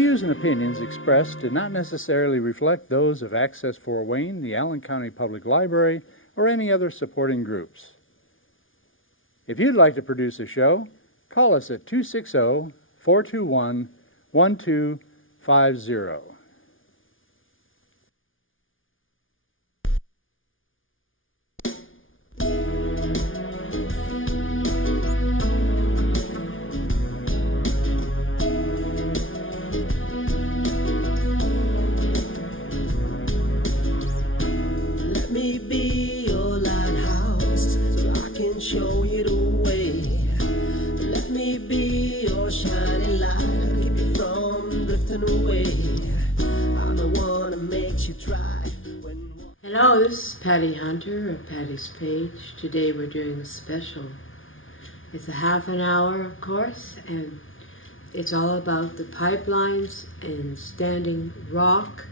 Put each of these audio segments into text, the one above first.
views and opinions expressed do not necessarily reflect those of Access 4 Wayne, the Allen County Public Library, or any other supporting groups. If you'd like to produce a show, call us at 260-421-1250. Show you the way. Let me be your shining light. I'll keep you from drifting away. I'm the one that makes you try. Hello, this is Patty Hunter of Patty's Page. Today we're doing a special. It's a half an hour, of course, and it's all about the pipelines and Standing Rock.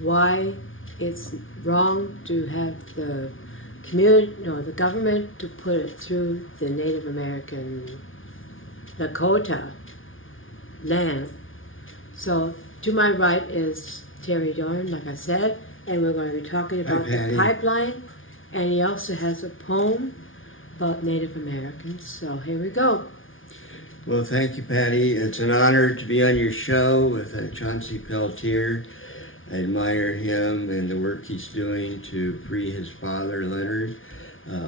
Why it's wrong to have the the government to put it through the Native American Lakota land. So to my right is Terry Doran, like I said, and we're going to be talking about the pipeline, and he also has a poem about Native Americans. So here we go. Well, thank you, Patty. It's an honor to be on your show with Chauncey Peltier. I admire him and the work he's doing to free his father, Leonard.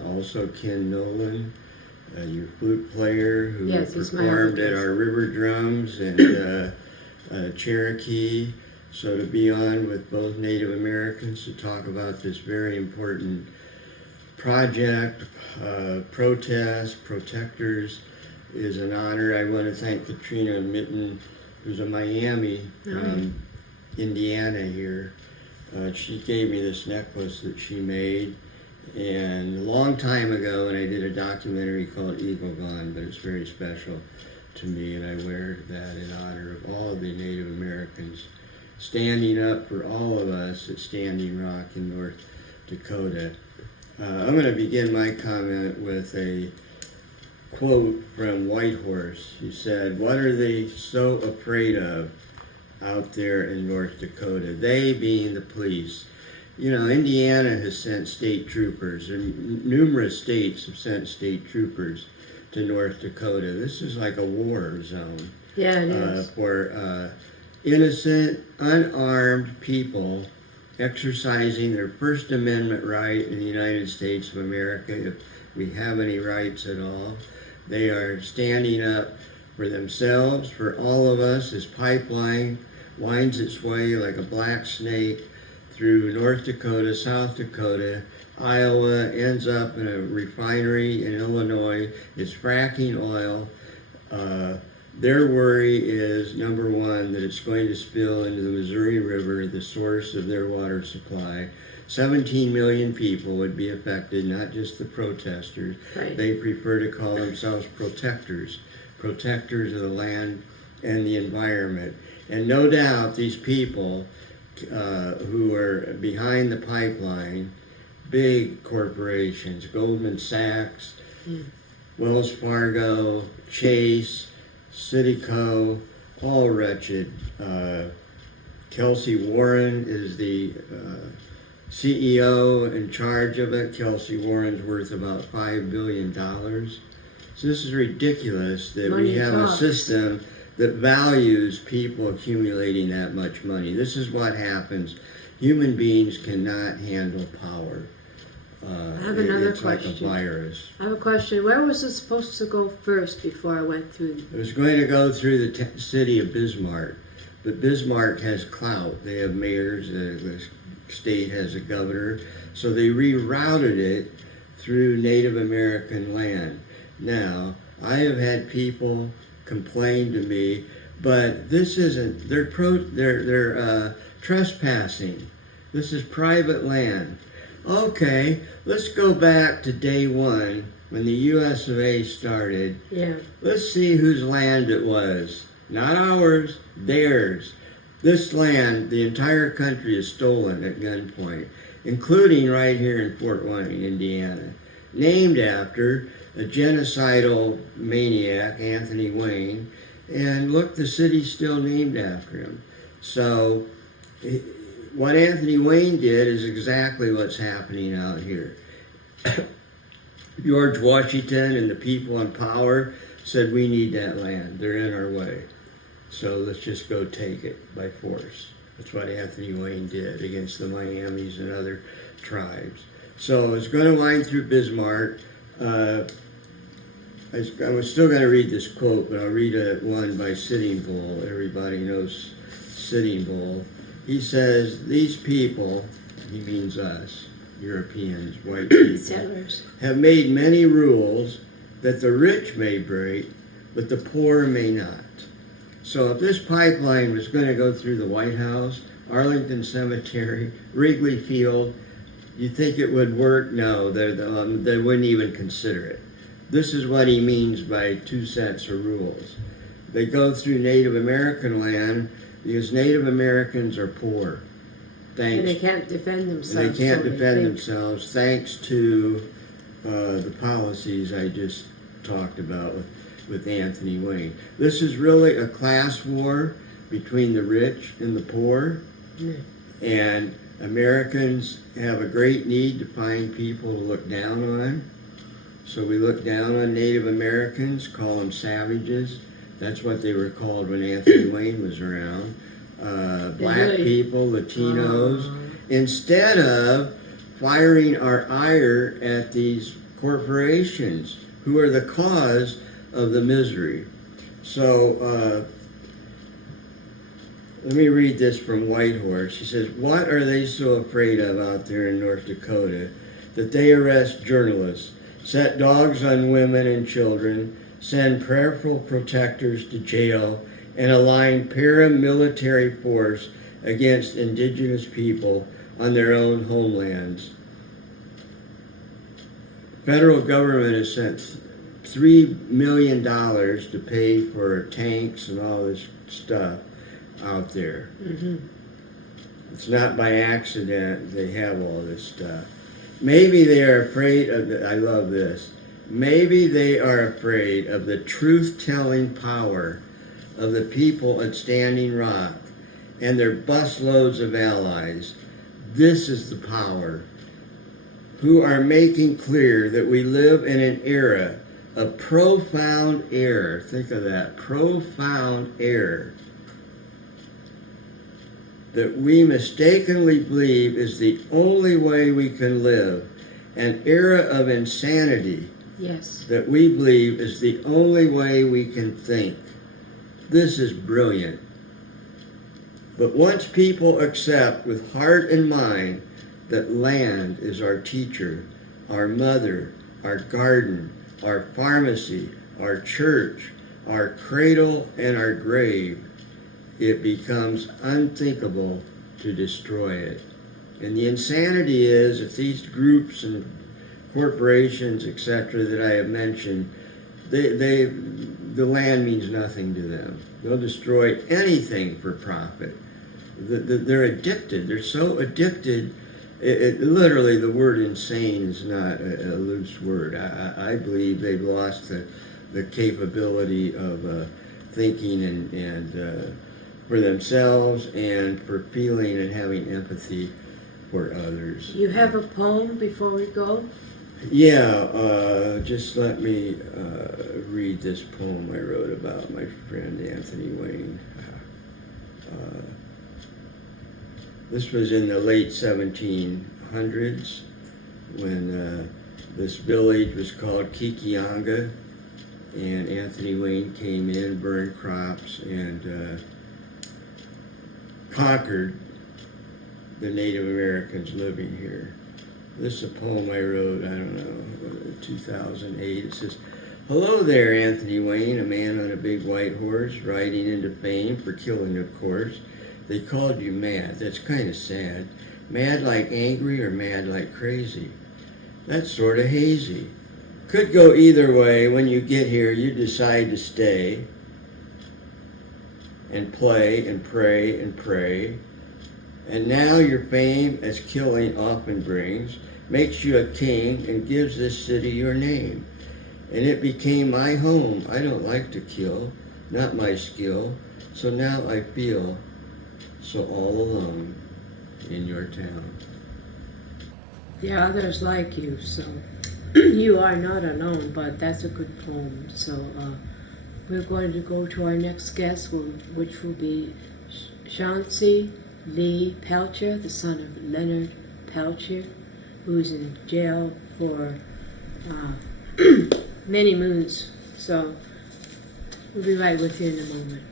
Also Ken Noland, your flute player who performed at our River Drums and Cherokee. So to be on with both Native Americans to talk about this very important project, protectors, is an honor. I want to thank Katrina Mitten, who's in Miami, Indiana here. She gave me this necklace that she made, and a long time ago, and I did a documentary called Eagle Gone, but it's very special to me, and I wear that in honor of all of the Native Americans standing up for all of us at Standing Rock in North Dakota. I'm going to begin my comment with a quote from Whitehorse. He said, "What are they so afraid of out there in North Dakota?" They being the police. You know, Indiana has sent state troopers, and numerous states have sent state troopers to North Dakota. This is like a war zone. Yeah, it is. For innocent, unarmed people exercising their First Amendment right in the United States of America, if we have any rights at all. They are standing up for themselves, for all of us. This pipeline winds its way like a black snake through North Dakota, South Dakota, Iowa, ends up in a refinery in Illinois. It's fracking oil. Their worry is, number one, that it's going to spill into the Missouri River, the source of their water supply. 17 million people would be affected, not just the protesters. Right. They prefer to call themselves protectors of the land and the environment. And no doubt these people who are behind the pipeline, big corporations, Goldman Sachs, Wells Fargo, Chase, Citico, all wretched. Kelsey Warren is the CEO in charge of it. Kelsey Warren's worth about $5 billion. So this is ridiculous that we have a system that values people accumulating that much money. This is what happens. Human beings cannot handle power. I have another question. It's like a virus. I have a question. Where was it supposed to go first before I went through? It was going to go through the city of Bismarck, but Bismarck has clout. They have mayors, the state has a governor, so they rerouted it through Native American land. Now, I have had people complain to me, but this isn't, they're trespassing. This is private land. Okay, let's go back to day one when the US of A started. Yeah. Let's see whose land it was. Not ours, theirs. This land, the entire country is stolen at gunpoint, including right here in Fort Wayne, Indiana. Named after a genocidal maniac, Anthony Wayne, And look, the city's still named after him. So what Anthony Wayne did is exactly what's happening out here. George Washington and the people in power said, we need that land. They're in our way. So let's just go take it by force. That's what Anthony Wayne did against the Miamis and other tribes. So it's going to wind through Bismarck. I was still going to read this quote, but I'll read one by Sitting Bull. Everybody knows Sitting Bull. He says, these people, he means us, Europeans, white people, Settlers. have made many rules that the rich may break, but the poor may not. So if this pipeline was going to go through the White House, Arlington Cemetery, Wrigley Field, you think it would work? No, they wouldn't even consider it. This is what he means by 2 sets of rules. They go through Native American land because Native Americans are poor. And they can't defend themselves. And they can't so defend think. themselves thanks to the policies I just talked about with Anthony Wayne. This is really a class war between the rich and the poor. Mm. And Americans have a great need to find people to look down on. So we look down on Native Americans, call them savages. That's what they were called when Anthony Wayne was around. Black people, Latinos. Instead of firing our ire at these corporations who are the cause of the misery. So let me read this from Whitehorse. He says, what are they so afraid of out there in North Dakota that they arrest journalists, set dogs on women and children, send prayerful protectors to jail, and align paramilitary force against indigenous people on their own homelands? Federal government has sent $3 million to pay for tanks and all this stuff out there. Mm-hmm. It's not by accident they have all this stuff. Maybe they are afraid of I love this. Maybe they are afraid of the truth-telling power of the people at Standing Rock and their busloads of allies. This is the power, who are making clear that we live in an era of profound error. Think of that, profound error, that we mistakenly believe is the only way we can live, an era of insanity. Yes. That we believe is the only way we can think. This is brilliant. But once people accept with heart and mind that land is our teacher, our mother, our garden, our pharmacy, our church, our cradle, and our grave, it becomes unthinkable to destroy it. And the insanity is, if these groups and corporations, etc., that I have mentioned, the land means nothing to them. They'll destroy anything for profit. They're addicted. They're so addicted. Literally, the word insane is not a loose word. I believe they've lost the capability of thinking and for themselves and for feeling and having empathy for others. You have a poem before we go? Yeah, just let me read this poem I wrote about my friend Anthony Wayne. This was in the late 1700s when this village was called Kikianga, and Anthony Wayne came in, burned crops, and conquered the Native Americans living here. This is a poem I wrote, I don't know, 2008. It says, hello there, Anthony Wayne, a man on a big white horse, riding into fame for killing, of course. They called you mad. That's kind of sad. Mad like angry or mad like crazy? That's sort of hazy. Could go either way. When you get here, you decide to stay and play and pray and pray. And now your fame, as killing often brings, makes you a king and gives this city your name. And it became my home. I don't like to kill. not my skill. So now I feel so all alone in your town. There are others like you, so you are not alone, but that's a good poem. So we're going to go to our next guest, which will be Chauncey Lee Peltier, the son of Leonard Peltier, who's in jail for many moons. So we'll be right with you in a moment.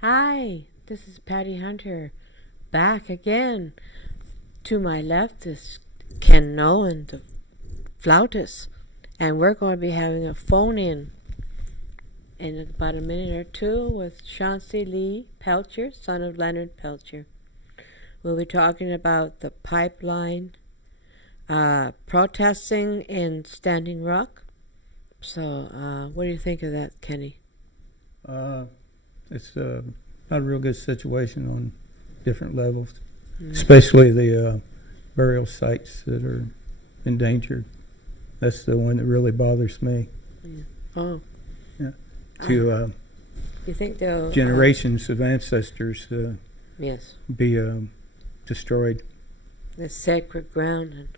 Hi, this is Patty Hunter, back again. To my left is Ken Noland, the flautist, and we're going to be having a phone-in about a minute or two with Chauncey Lee Peltier, son of Leonard Peltier. We'll be talking about the pipeline protesting in Standing Rock. So, what do you think of that, Kenny? It's not a real good situation on different levels, especially the burial sites that are endangered. That's the one that really bothers me. Yeah. Oh. Yeah. To you think they'll generations of ancestors yes, be destroyed. the sacred ground,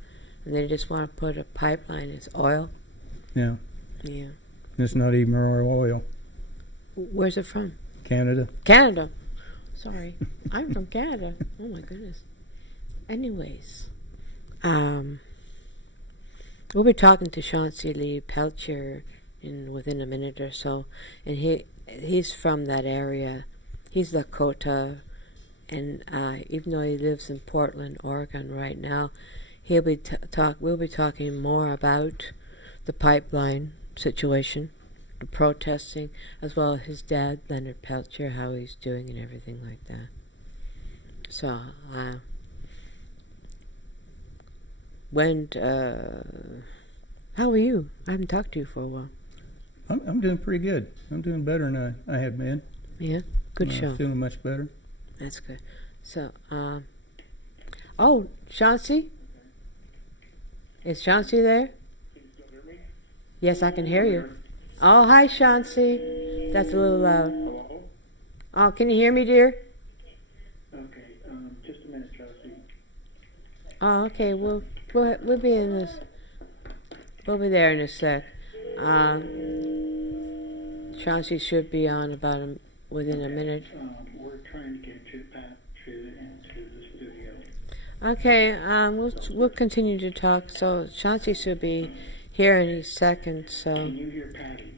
and they just want to put a pipeline. It's oil. Yeah. Yeah. It's not even our oil. Where's it from? Canada. Canada. Sorry, I'm from Canada. Oh my goodness. Anyways, we'll be talking to Chauncey Lee Peltier within a minute or so, and he's from that area. He's Lakota, and even though he lives in Portland, Oregon right now, we'll be talking more about the pipeline situation, the protesting, as well as his dad, Leonard Peltier, how he's doing and everything like that. So, how are you? I haven't talked to you for a while. I'm doing pretty good. I'm doing better than I have been. Yeah, good show. Feeling much better. That's good. So, oh, Chauncey? Is Chauncey there? Can you still hear me? Yes, I can hear you. Oh, hi, Chauncey. That's a little loud. Hello? Oh, can you hear me, dear? Okay, just a minute, Chauncey. Oh, okay. We'll be in this. We'll be there in a sec. Chauncey should be on within a minute. We're trying to get you back into the studio. Okay. We'll continue to talk. So Chauncey should be here any second. So. Can you hear Patty?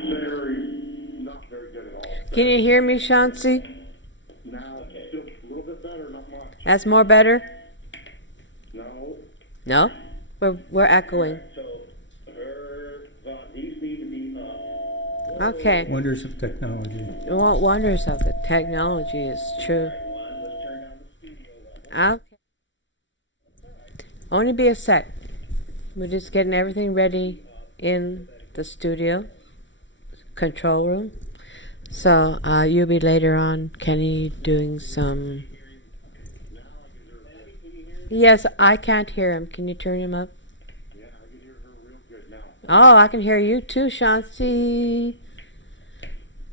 Not very good at all. Can you hear me, Chauncey? Now, still a little bit better, not much. That's more better. No. No, we're echoing. So, these need to be up. Okay. Wonders of technology. Wonders of the technology is true. Let's turn down the studio light. Okay. Only be a sec. We're just getting everything ready in the studio, control room. So you'll be later on, Kenny, doing some. Yes, I can't hear him. Can you turn him up? Yeah, I can hear her real good now. Oh, I can hear you too, Chauncey.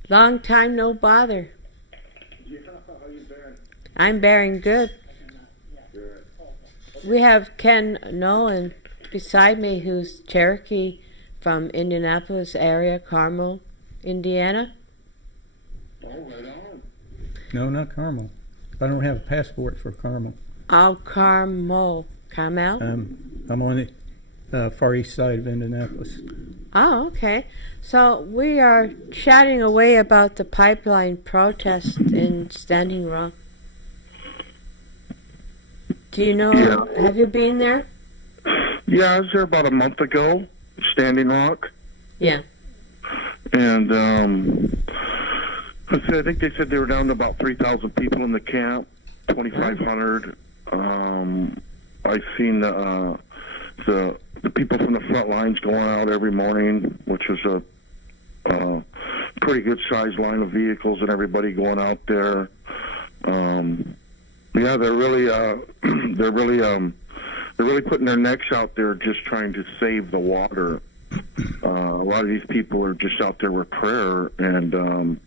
Long time no bother. Yeah, how you been? I'm bearing good. Good. We have Ken Noland beside me, who's Cherokee from Indianapolis area, Carmel, Indiana. Oh, right on. No, not Carmel. I don't have a passport for Carmel. Oh, Carmel. Carmel? I'm on the far east side of Indianapolis. Oh, okay. So we are chatting away about the pipeline protest in Standing Rock. Do you know, Yeah. have you been there? Yeah, I was there about a month ago, Standing Rock. Yeah. And I think they said they were down to about 3,000 people in the camp, 2,500. I've seen the people from the front lines going out every morning, which is a pretty good sized line of vehicles and everybody going out there. Yeah, they're really they're really putting their necks out there just trying to save the water. A lot of these people are just out there with prayer, and I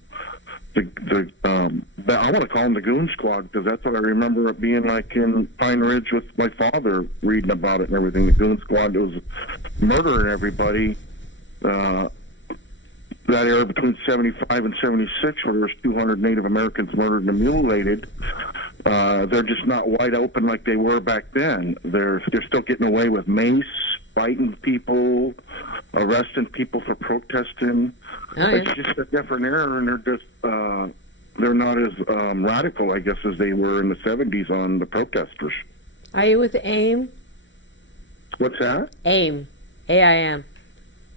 want to call them the Goon Squad, because that's what I remember it being like in Pine Ridge with my father, reading about it and everything. The Goon Squad was murdering everybody. That era between 75 and 76, where there was 200 Native Americans murdered and mutilated. They're just not wide open like they were back then. They're still getting away with mace, fighting people, arresting people for protesting. Oh, yeah. It's just a different era, and they're just they're not as radical, I guess, as they were in the 70s on the protesters. Are you with AIM? What's that? AIM. AIM.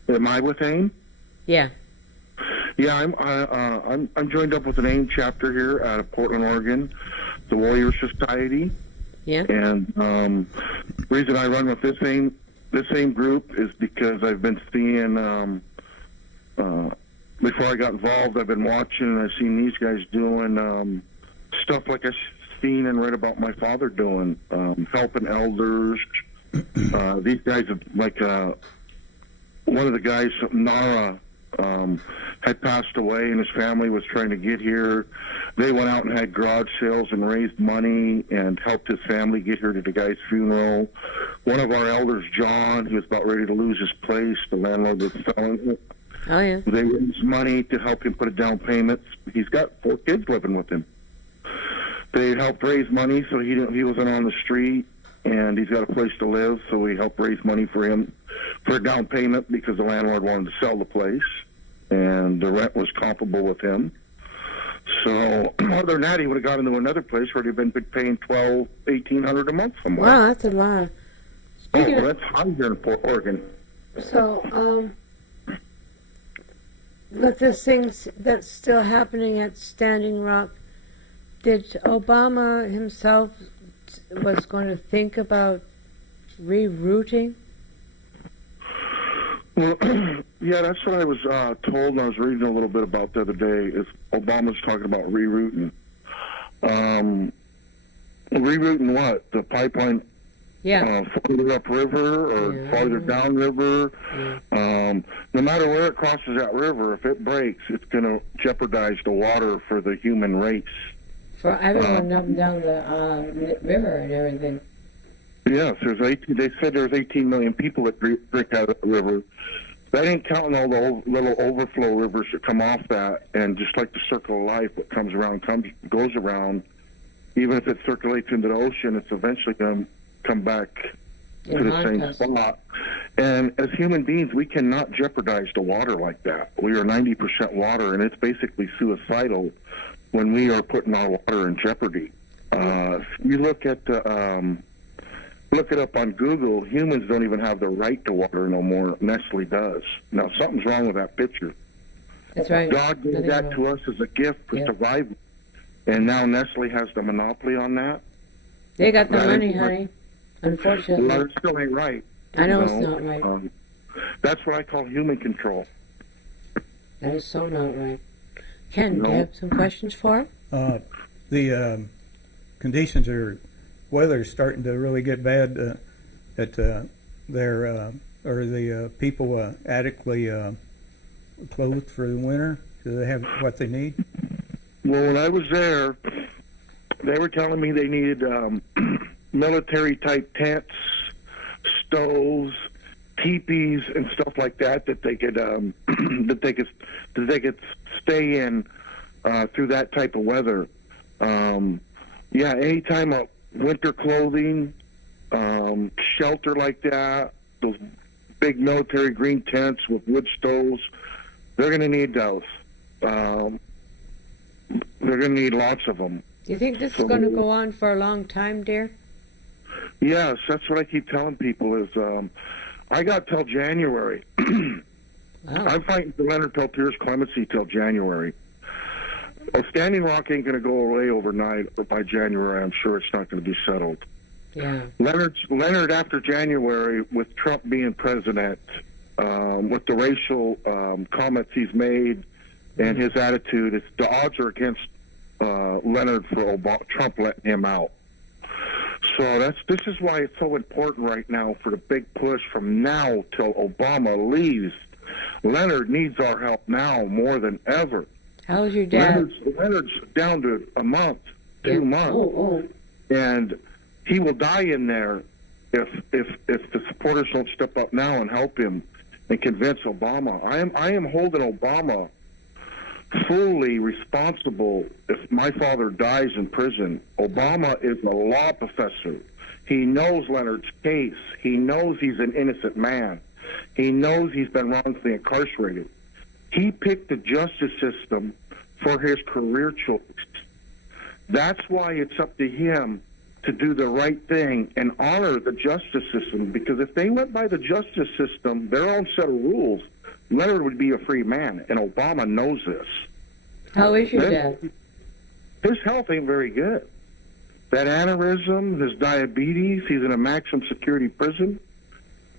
Am I with AIM? Yeah. Yeah, I'm joined up with an AIM chapter here out of Portland, Oregon, the Warrior Society. Yeah. And the reason I run with this AIM group is because I've been seeing, before I got involved, I've been watching and I've seen these guys doing stuff like I've seen and read about my father doing, helping elders. These guys, like one of the guys, Nara, had passed away and his family was trying to get here. They went out and had garage sales and raised money and helped his family get here to the guy's funeral. One of our elders, John, he was about ready to lose his place. The landlord was selling it. Oh, yeah. They raised money to help him put a down payment. He's got 4 kids living with him. They helped raise money so he wasn't on the street, and he's got a place to live, so we helped raise money for him for a down payment because the landlord wanted to sell the place, and the rent was comparable with him. So other than that, he would have got into another place where he'd been paying $1,200, $1,800 a month somewhere. Wow, that's a lot. Speaking of, That's high here in Oregon. so, with the things that's still happening at Standing Rock, did Obama himself was going to think about rerouting? Well, yeah, that's what I was told, and I was reading a little bit about the other day, is Obama's talking about rerouting. Rerouting what? The pipeline Yeah. farther upriver or farther downriver. No matter where it crosses that river, if it breaks, it's going to jeopardize the water for the human race. For everyone up and down the river and everything. Yes, they said there's 18 million people that drink out of the river. That ain't counting all the little overflow rivers that come off that, and just like the circle of life that comes around, goes around, even if it circulates into the ocean, it's eventually going to come back to the same spot. And as human beings, we cannot jeopardize the water like that. We are 90% water, and it's basically suicidal when we are putting our water in jeopardy. If you look at look it up on Google, humans don't even have the right to water no more. Nestle does. Now, something's wrong with that picture. That's right. God gave that to us as a gift for survival. And now Nestle has the monopoly on that. They got the money, honey. Unfortunately. Well, it still ain't right. I know it's not right. That's what I call human control. That is so not right. Ken, do you have some questions for him? The conditions weather is starting to really get bad at the people adequately clothed for the winter? Do they have what they need? Well, when I was there, they were telling me they needed military-type tents, stoves, teepees, and stuff like that they could that they could stay in through that type of weather. Any time of winter clothing, shelter like that, those big military green tents with wood stoves, they're going to need those. They're going to need lots of them. Do you think this is going to go on for a long time, dear? Yes, that's what I keep telling people is I got till January. Wow. I'm fighting for Leonard Peltier's clemency till January. Well, Standing Rock ain't going to go away overnight or by January. I'm sure it's not going to be settled. Yeah. Leonard, after January, with Trump being president, with the racial comments he's made and his attitude, the odds are against Leonard for Trump letting him out. So this is why it's so important right now for the big push from now till Obama leaves. Leonard needs our help now more than ever. How's your dad? Leonard's down to a month, 2 months, and he will die in there if the supporters don't step up now and help him and convince Obama. I am holding Obama fully responsible if my father dies in prison. Obama is a law professor. He knows Leonard's case. He knows he's an innocent man. He knows he's been wrongfully incarcerated. He picked the justice system for his career choice. That's why it's up to him to do the right thing and honor the justice system, because if they went by the justice system, their own set of rules, Leonard would be a free man, and Obama knows this. How is your dad? His health ain't very good. That aneurysm, his diabetes, he's in a maximum security prison.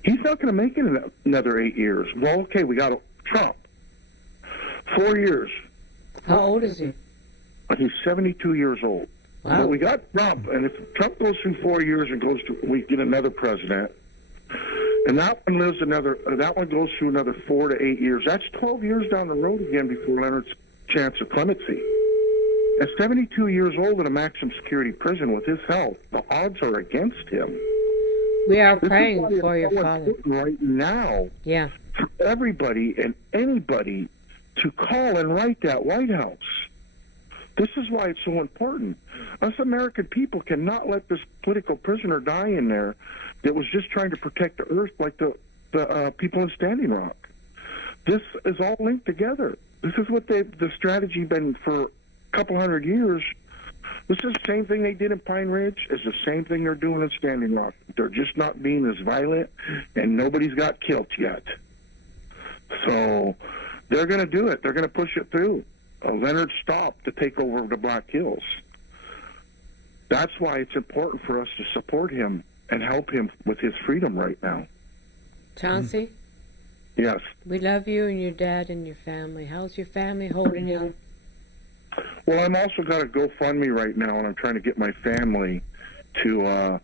He's not going to make it in another 8 years. Well, okay, we got Trump. 4 years. How old is he? He's 72 years old. Wow. But we got Trump, and if Trump goes through 4 years and we get another president, and that one goes through another 4 to 8 years. That's 12 years down the road again before Leonard's chance of clemency. At 72 years old in a maximum security prison with his health, the odds are against him. We are praying for your father right now. Yeah. For everybody and anybody to call and write that White House. This is why it's so important. Us American people cannot let this political prisoner die in there that was just trying to protect the earth like the people in Standing Rock. This is all linked together. This is what the strategy been for a couple hundred years. This is the same thing they did in Pine Ridge. It's the same thing they're doing in Standing Rock. They're just not being as violent, and nobody's got killed yet. So they're going to do it. They're going to push it through. Leonard stopped to take over the Black Hills. That's why it's important for us to support him and help him with his freedom right now. Chauncey? Yes. We love you and your dad and your family. How's your family holding you? Well, I'm also got a GoFundMe right now, and I'm trying to get my family to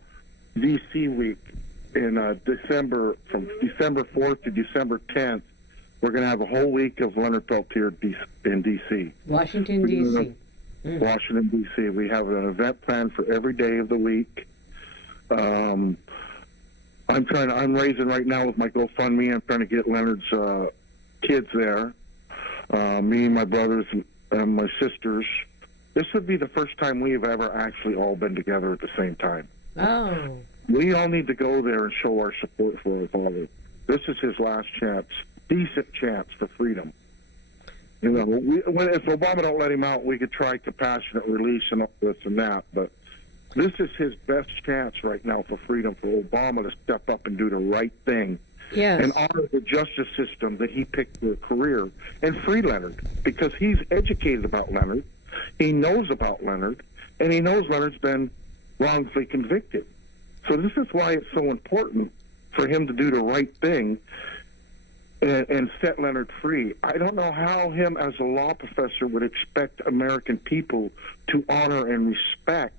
D.C. week in December, from December 4th to December 10th. We're going to have a whole week of Leonard Peltier in D.C. Washington, D.C. Washington, D.C. We have an event planned for every day of the week. I'm raising right now with my GoFundMe. I'm trying to get Leonard's kids there. Me, my brothers, and my sisters. This would be the first time we have ever actually all been together at the same time. Oh. We all need to go there and show our support for our father. This is his last chance, decent chance for freedom. You know, if Obama don't let him out, we could try compassionate release and all this and that, but this is his best chance right now for freedom, for Obama to step up and do the right thing. Yes. And honor the justice system that he picked for a career, and free Leonard, because he's educated about Leonard, he knows about Leonard, and he knows Leonard's been wrongfully convicted. So this is why it's so important for him to do the right thing and set Leonard free. I don't know how him as a law professor would expect American people to honor and respect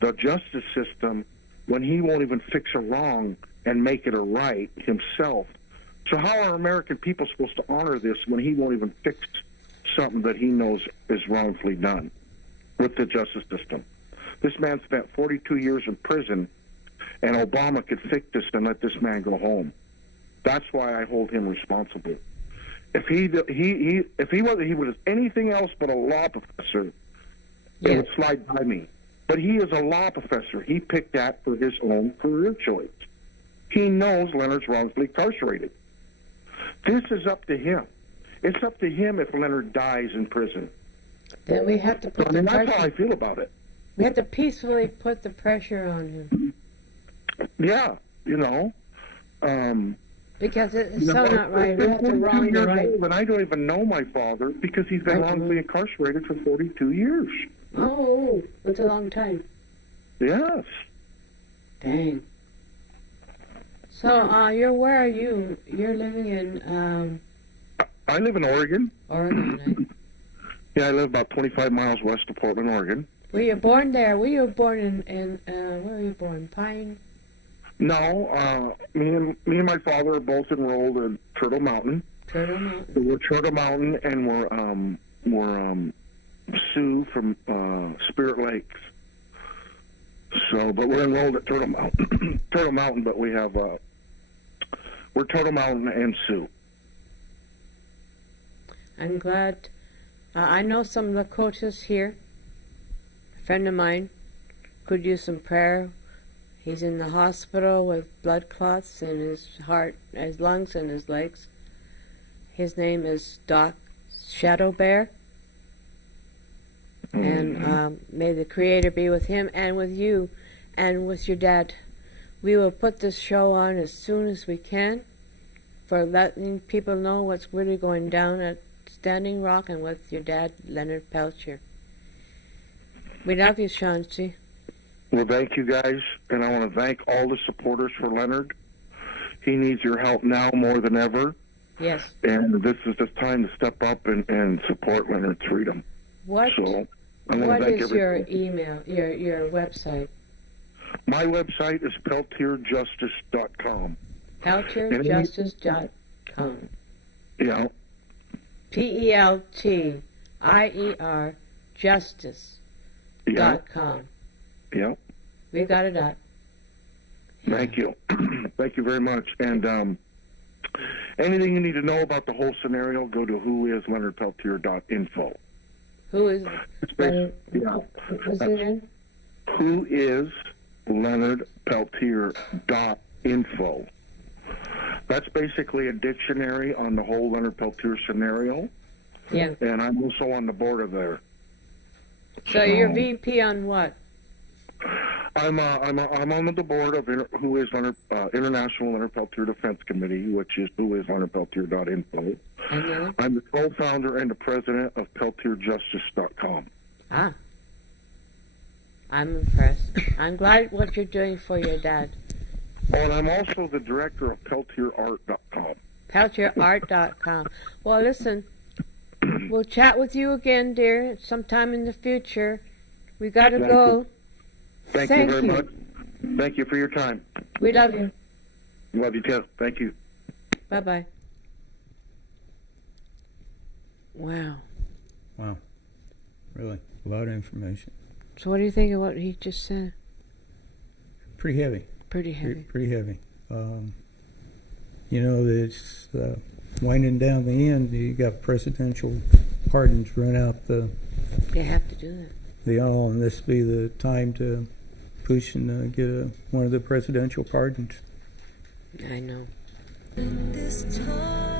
the justice system when he won't even fix a wrong and make it a right himself. So how are American people supposed to honor this when he won't even fix something that he knows is wrongfully done with the justice system? This man spent 42 years in prison, and Obama could fix this and let this man go home. That's why I hold him responsible. If he was anything else but a law professor, it would slide by me. But he is a law professor. He picked that for his own career choice. He knows Leonard's wrongfully incarcerated. This is up to him. It's up to him if Leonard dies in prison. Then we have to put that's how I feel about it. We have to peacefully put the pressure on him. Yeah, you know. Because it's so not right. We have to wrong the right. And I don't even know my father because he's been wrongfully incarcerated for 42 years. Oh, that's a long time. Yes. Dang. So, where are you? You're living in, I live in Oregon. Oregon, right? Yeah, I live about 25 miles west of Portland, Oregon. Were you born there? Were you born in where were you born? Pine? No, me and my father are both enrolled in Turtle Mountain. Turtle Mountain. So we're Turtle Mountain, and we're Sioux from Spirit Lakes. So, but we're enrolled at Turtle Mountain. Turtle Mountain, but we have we're Turtle Mountain and Sioux. I'm glad. I know some Lakotas here. A friend of mine could use some prayer. He's in the hospital with blood clots in his heart, his lungs, and his legs. His name is Doc Shadow Bear. And may the Creator be with him and with you and with your dad. We will put this show on as soon as we can for letting people know what's really going down at Standing Rock and with your dad, Leonard Peltier. We love you, Chauncey. Well, thank you guys, and I want to thank all the supporters for Leonard. He needs your help now more than ever. Yes. And this is the time to step up and support Leonard's freedom. What? So, I want What to thank is your everybody. email, your website? My website is peltierjustice.com. PeltierJustice.com. Yeah, Peltier Justice.com. yeah. We got it up. Thank you. Thank you very much. And anything you need to know about the whole scenario, go to whoisleonardpeltier.info. Who is It's Leonard? yeah. Who's it in? Whoisleonardpeltier.info. That's basically a dictionary on the whole Leonard Peltier scenario, Yeah. and I'm also on the board of there. So you're VP on what? I'm on the board of who is Leonard International Leonard Peltier Defense Committee, which is whoisleonardpeltier.info. And the other? I'm the co-founder and the president of PeltierJustice.com. Ah. I'm impressed. I'm glad what you're doing for your dad. Oh, and I'm also the director of PeltierArt.com. PeltierArt.com. Well, listen, we'll chat with you again, dear, sometime in the future. We got to Thank go. Thank you very much. Thank you for your time. We love you. Love you too. Thank you. Bye-bye. Wow. Wow. Really, a lot of information. So what do you think of what he just said? Pretty heavy. Pretty heavy. Pretty heavy. You know, it's winding down the end. You got presidential pardons run out the They have to do that. aisle, and this be the time to push and get one of the presidential pardons. I know. This time